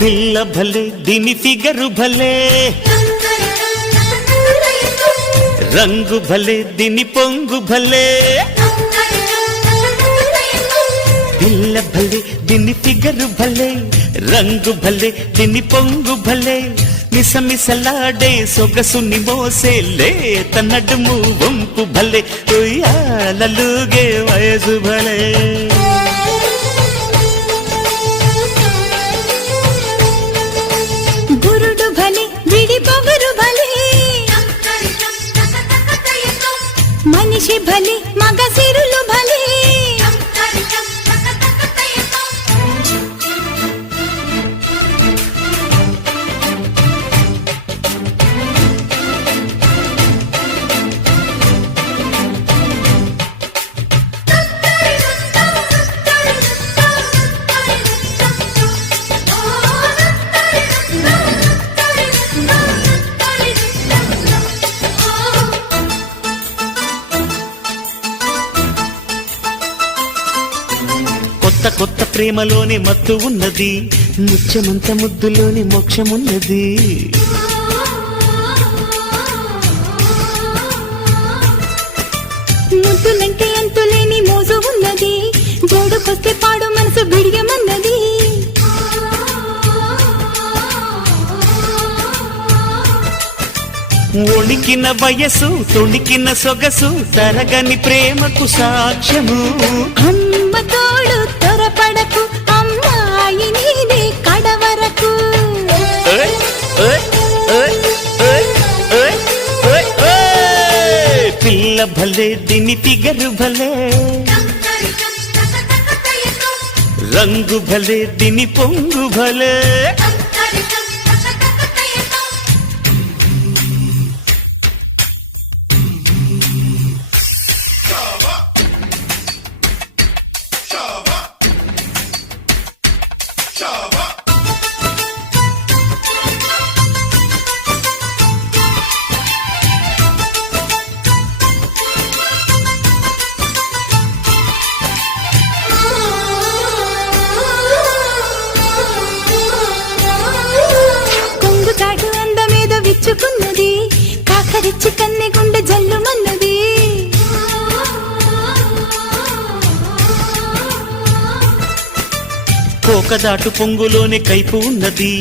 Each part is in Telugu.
పిల్ల భలే దీని ఫిగరు భలే, రంగు భలే దీని పొంగు భలే. పిల్ల భలే దీని ఫిగరు భలే, రంగు భలే దీని పొంగు భలే. మిసమిసలాడే సొగసుని మోసేలే తన్నడుము వంపు భలే. ఉయ్యాలలుగే వయసు భలే. మనిషి భలే మగ సిరులు భలే. కొత్త కొత్త ప్రేమలోని మత్తు ఉన్నది, ముత్యమంత ముద్దులోని మోక్షమున్నది. ముద్దులంటే అంతులేని మోజు ఉన్నది, జోడుకొస్తే పాడు మనసు బిడియమన్నది. ఒణికిన వయసు తొణికిన సొగసు తరగని ప్రేమకు సాక్ష్యము. అమ్మ తోడు త్వరపడకు అమ్మాయి నీదే కడవరకు. పిల్ల భలే దీని ఫిగరు భలే, రంగు భలే దీని పొంగు భలే. విచ్చుకున్నది కాకరిచ్చి కన్నె గుండె జల్లుమన్నది. కోకదాటు పొంగులోని కైపు ఉన్నది,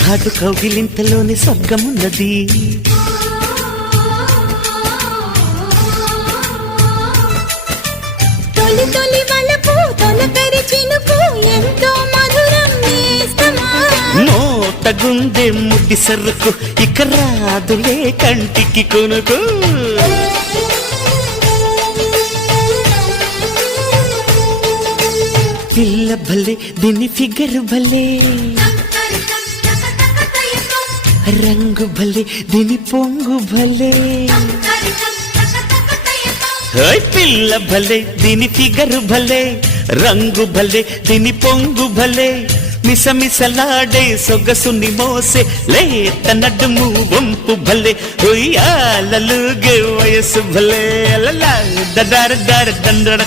ఘాటు కౌగిలింతలోని స్వర్గమున్నది. తొలి తొలి వలపు తొలకరి చినుకు ఎంతో మధురం నేస్తమా. నోటగుండె ముడ్డి సరుకు ఇక రాదులే కంటికి కొనుకు. పిల్ల భలే దీని ఫిగరు భలే, రంగు భలే దీని పొంగు భలే. పిల్ల భలే దీని ఫిగరు భలే, రంగు భలే దీని పొంగు భలే. మిసమిసలాడే సొగసుని మోసే లేత నడుము వంపు భలే. ఉయ్యాలలుగే వయసు భలే. దడార దండడ దండడ